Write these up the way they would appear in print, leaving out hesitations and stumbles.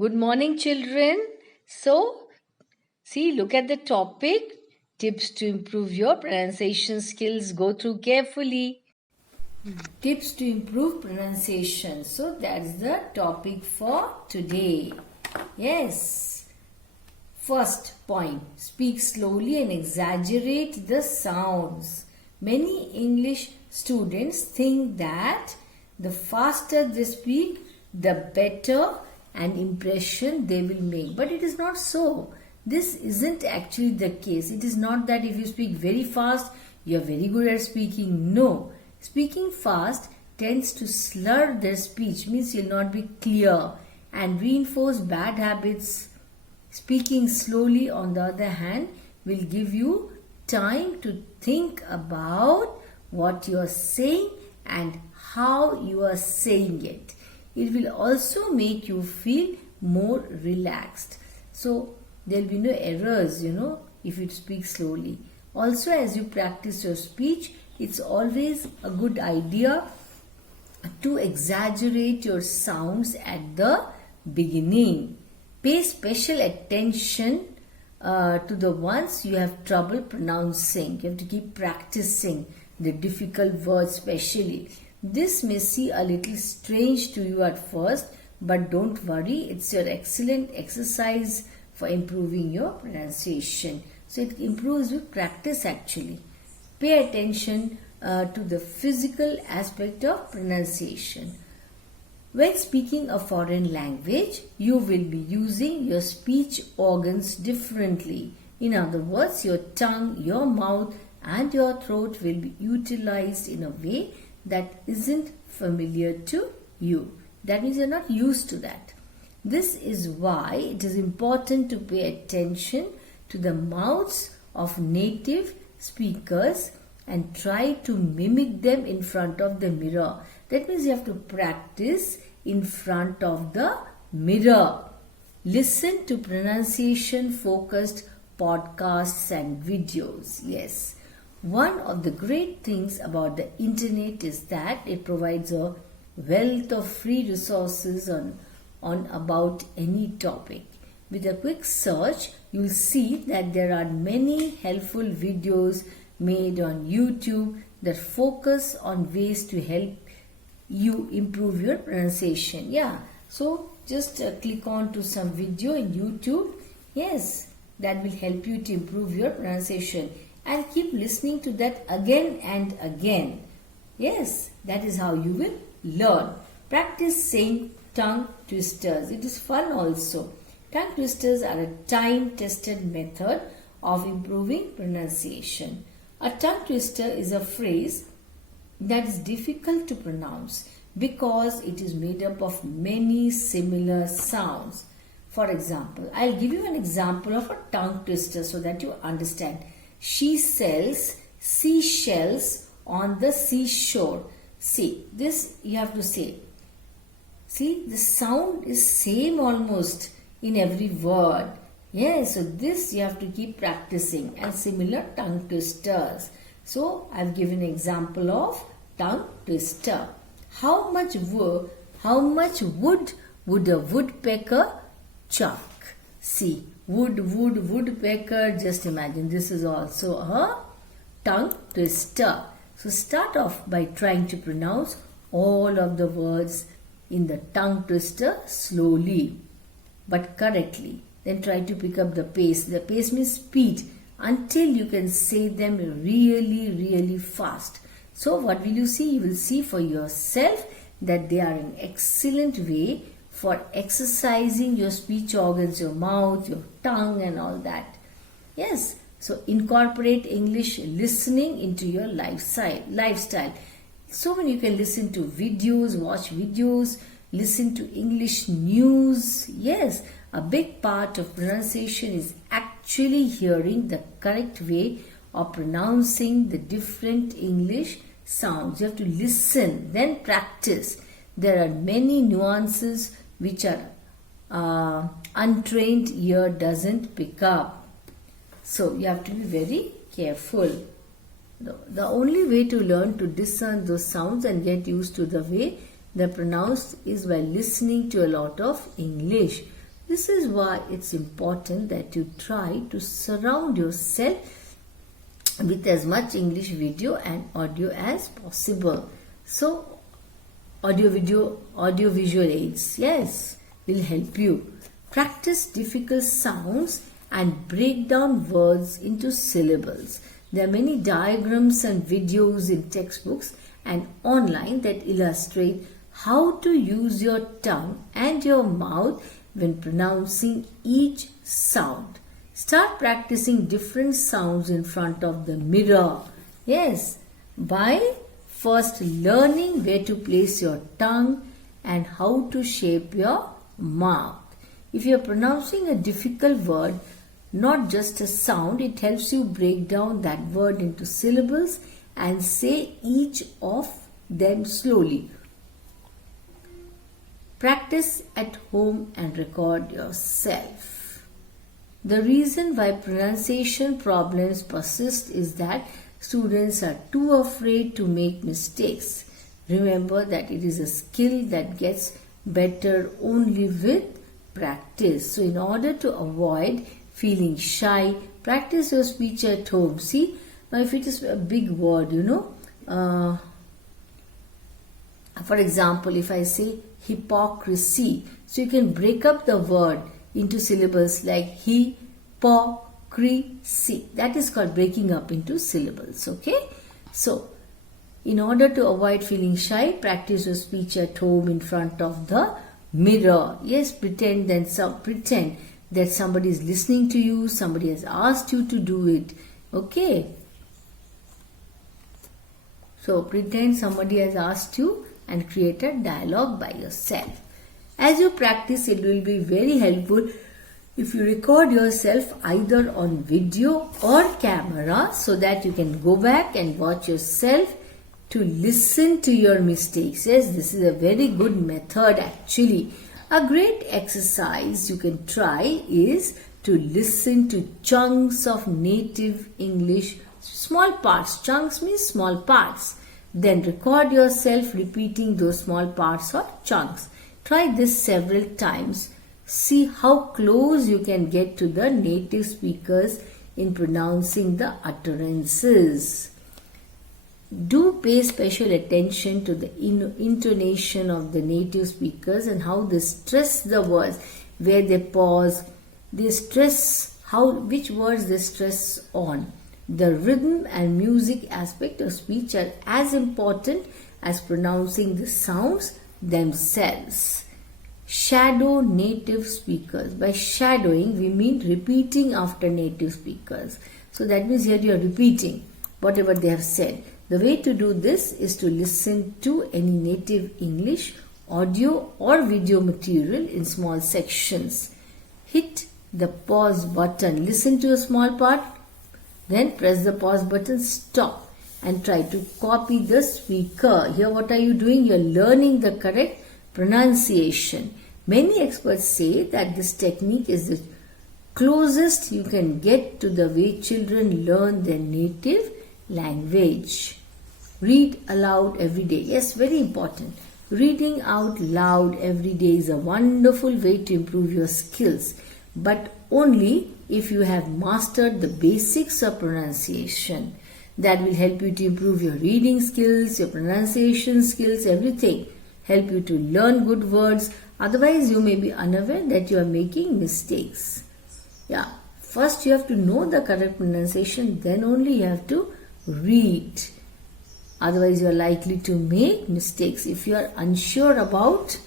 Good morning, children. Look at the topic. Tips to improve your pronunciation skills. Go through carefully. Tips to improve pronunciation. So, that's the topic for today. Yes. First point, speak slowly and exaggerate the sounds. Many English students think that the faster they speak, the better an impression they will make. But it is not so. This isn't actually the case. It is not that if you speak very fast, you are very good at speaking. No. Speaking fast tends to slur their speech, means you'll not be clear and reinforce bad habits. Speaking slowly, on the other hand, will give you time to think about what you are saying and how you are saying it. It will also make you feel more relaxed. So, there will be no errors, if you speak slowly. Also, as you practice your speech, it's always a good idea to exaggerate your sounds at the beginning. Pay special attention to the ones you have trouble pronouncing. You have to keep practicing the difficult words especially. This may seem a little strange to you at first, but don't worry, it's your excellent exercise for improving your pronunciation. So it improves with practice actually. Pay attention to the physical aspect of pronunciation. When speaking a foreign language, you will be using your speech organs differently. In other words, your tongue, your mouth and your throat will be utilized in a way that isn't familiar to you. That means you're not used to that. This is why it is important to pay attention to the mouths of native speakers and try to mimic them in front of the mirror. That means you have to practice in front of the mirror. Listen to pronunciation focused podcasts and videos. Yes. One of the great things about the internet is that it provides a wealth of free resources on about any topic. With a quick search, you will see that there are many helpful videos made on YouTube that focus on ways to help you improve your pronunciation. Yeah, so just click on to some video in YouTube. Yes, that will help you to improve your pronunciation and keep listening to that again and again. Yes, that is how you will learn. Practice saying tongue twisters. It is fun also. Tongue twisters are a time-tested method of improving pronunciation. A tongue twister is a phrase that is difficult to pronounce because it is made up of many similar sounds. For example, I'll give you an example of a tongue twister so that you understand. She sells seashells on the seashore. See, this you have to say. See, the sound is same almost in every word. Yes, so this you have to keep practicing and similar tongue twisters. So, I've given an example of tongue twister. How much wood would a woodpecker chuck? See, woodpecker, just imagine this is also a tongue twister. So, start off by trying to pronounce all of the words in the tongue twister slowly but correctly. Then try to pick up the pace. The pace means speed until you can say them really, really fast. So what will you see? You will see for yourself that they are an excellent way for exercising your speech organs, your mouth, your tongue and all that. Yes, so incorporate English listening into your lifestyle. So when you can listen to videos, watch videos, listen to English news. Yes, a big part of pronunciation is actually hearing the correct way of pronouncing the different English sounds. You have to listen, then practice. There are many nuances which are untrained ear doesn't pick up. So you have to be very careful. The only way to learn to discern those sounds and get used to the way they're pronounced is by listening to a lot of English. This is why it's important that you try to surround yourself with as much English video and audio as possible. So, audio visual aids, yes, will help you. Practice difficult sounds and break down words into syllables. There are many diagrams and videos in textbooks and online that illustrate how to use your tongue and your mouth when pronouncing each sound. Start practicing different sounds in front of the mirror. Yes, by first learning where to place your tongue and how to shape your mouth. If you are pronouncing a difficult word, not just a sound, it helps you break down that word into syllables and say each of them slowly. Practice at home and record yourself. The reason why pronunciation problems persist is that students are too afraid to make mistakes. Remember that it is a skill that gets better only with practice. So in order to avoid feeling shy, practice your speech at home. See, now if it is a big word, for example, if I say hypocrisy, so you can break up the word into syllables like hypocrisy. That is called breaking up into syllables, okay? So, in order to avoid feeling shy, practice your speech at home in front of the mirror. Yes, pretend that somebody is listening to you, somebody has asked you to do it, okay? So, pretend somebody has asked you and create a dialogue by yourself. As you practice, it will be very helpful if you record yourself either on video or camera so that you can go back and watch yourself to listen to your mistakes. Yes, this is a very good method actually. A great exercise you can try is to listen to chunks of native English, small parts. Chunks means small parts. Then record yourself repeating those small parts or chunks. Try this several times. See how close you can get to the native speakers in pronouncing the utterances. Do pay special attention to the intonation of the native speakers and how they stress the words, where they pause, they stress, which words they stress on. The rhythm and music aspect of speech are as important as pronouncing the sounds themselves. Shadow native speakers. By shadowing, we mean repeating after native speakers. So that means here you are repeating whatever they have said. The way to do this is to listen to any native English audio or video material in small sections. Hit the pause button. Listen to a small part. Then press the pause button, stop and try to copy the speaker. Here what are you doing? You are learning the correct pronunciation. Many experts say that this technique is the closest you can get to the way children learn their native language. Read aloud every day. Yes, very important. Reading out loud every day is a wonderful way to improve your skills, but only if you have mastered the basics of pronunciation. That will help you to improve your reading skills, your pronunciation skills, everything. Help you to learn good words. Otherwise, you may be unaware that you are making mistakes. Yeah, first you have to know the correct pronunciation, then only you have to read. Otherwise, you are likely to make mistakes. If you are unsure about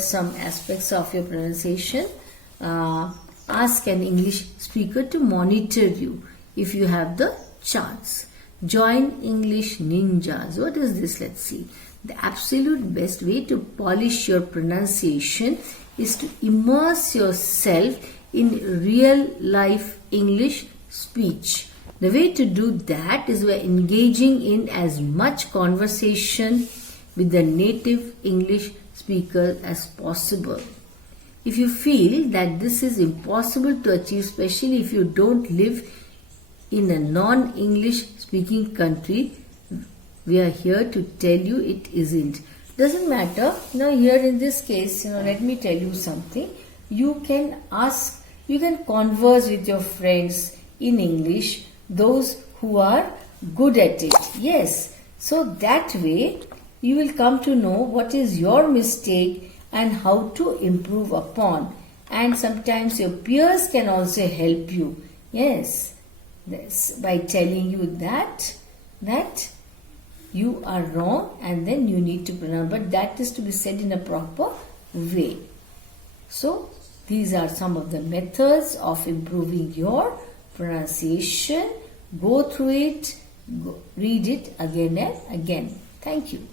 some aspects of your pronunciation, ask an English speaker to monitor you if you have the chance. Join English Ninjas. What is this? Let's see. The absolute best way to polish your pronunciation is to immerse yourself in real life English speech. The way to do that is by engaging in as much conversation with the native English speaker as possible. If you feel that this is impossible to achieve, especially if you don't live in a non-English speaking country, we are here to tell you it isn't. Doesn't matter. Now here in this case, let me tell you something. you can ask, you can converse with your friends in English, those who are good at it. Yes, so that way you will come to know what is your mistake and how to improve upon. And sometimes your peers can also help you. Yes, by telling you that you are wrong and then you need to pronounce, but that is to be said in a proper way. So these are some of the methods of improving your pronunciation. Go through it, read it again and again. Thank you.